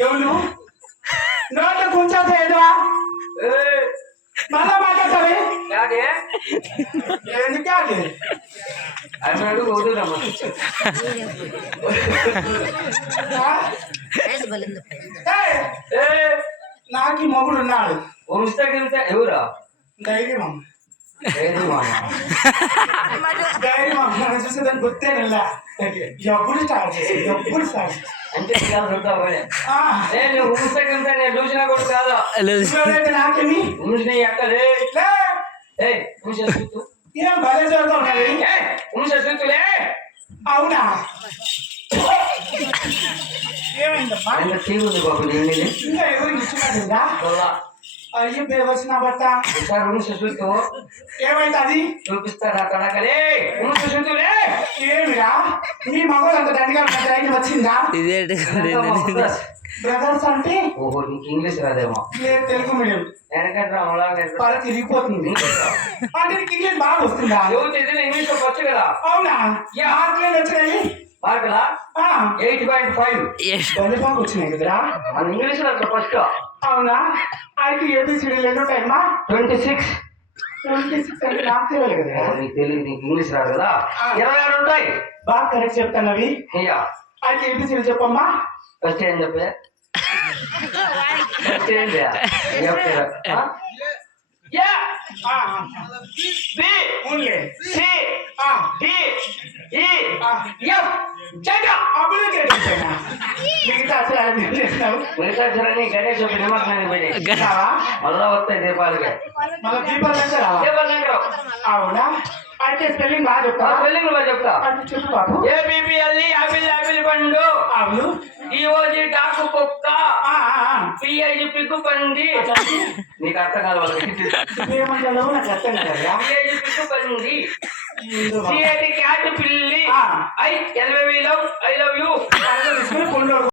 ఎవరు నోట్లో కూర్చోతే ఎదువా మళ్ళా మాట్లాడతావే ఎందుకు అన్నాడు వదులమ్మా నాకు ఈ మొగుడు ఉన్నాడు ఎవరా ధైర్యం ధైర్యం చూసేదాన్ని గుర్తేనల్లా ఎప్పుడు స్టార్ట్ చేసి ఎప్పుడు స్టార్ట్ అంటే నేను చూసినా కూడా కాదా నాకేమి చూసిన ఎక్కలే ఏం భలే చదువుతా ఉన్నది చూతులే అవునా ఏమైందమ్మా తీరుంది బాబు ఇంకా ఎవరికి ఇచ్చినట్టుందా అయ్యో బేవచ్చిన బట్ట చూస్తూ ఏమైతుంది చూపిస్తాడు అక్కడక్కడే చూతులే ఏమిరా మీ మగవాళ్ళు అంత దండిగా ట్రైన్ వచ్చిందా బ్రదర్స్ అంటే ఓహో నీకు ఇంగ్లీష్ రాదేమో లేదు తెలుగు మీడియం వెనకంటే పర తిరిగిపోతుంది అంటే నీకు ఇంగ్లీష్ బాగా వస్తుందా ఇంగ్లీష్ లో వచ్చు కదా అవునా మార్కులు వచ్చినాయి మార్కులా 8.5 బాగా వచ్చినాయి కదరా మన ఇంగ్లీష్ లో ఫస్ట్ అవునా అయితే ఏబిసిడీలు ఎన్నో టైమా 26 అంటే నాకు తెలియదు కదా నీకు తెలియదు నీకు ఇంగ్లీష్ రాదు కదా 26 ఉంటాయి బాగా కరెక్ట్ చెప్తాను అవి అయితే ఏబిసిడీ చెప్పమ్మా ఫస్ట్ ఏం చెప్పే ఫస్ట్ ఏం గణేష్ నిమగ్నానికి పోయి మళ్ళా వస్తాయి దీపాలకి అవునా అయితే స్పెల్లింగ్ బాగా చెప్తా స్పెల్లింగ్ బాగా చెప్తా చెప్పు బాబు ఏబిపిఎల్ఈ ఆపిల్ ఆపిల్ పండు అవును ఈఓజీ టాకు కుక్క పిఐజి పిక్కు పంది నీకు అర్థం కాదు వాళ్ళకి ఏమంటావు నాకు అర్థం కదా పిఐజి పిక్కు పంది సిఐటి క్యాట్ పిల్లి ఐ ఎల్వేవి లవ్ ఐ లవ్ యూ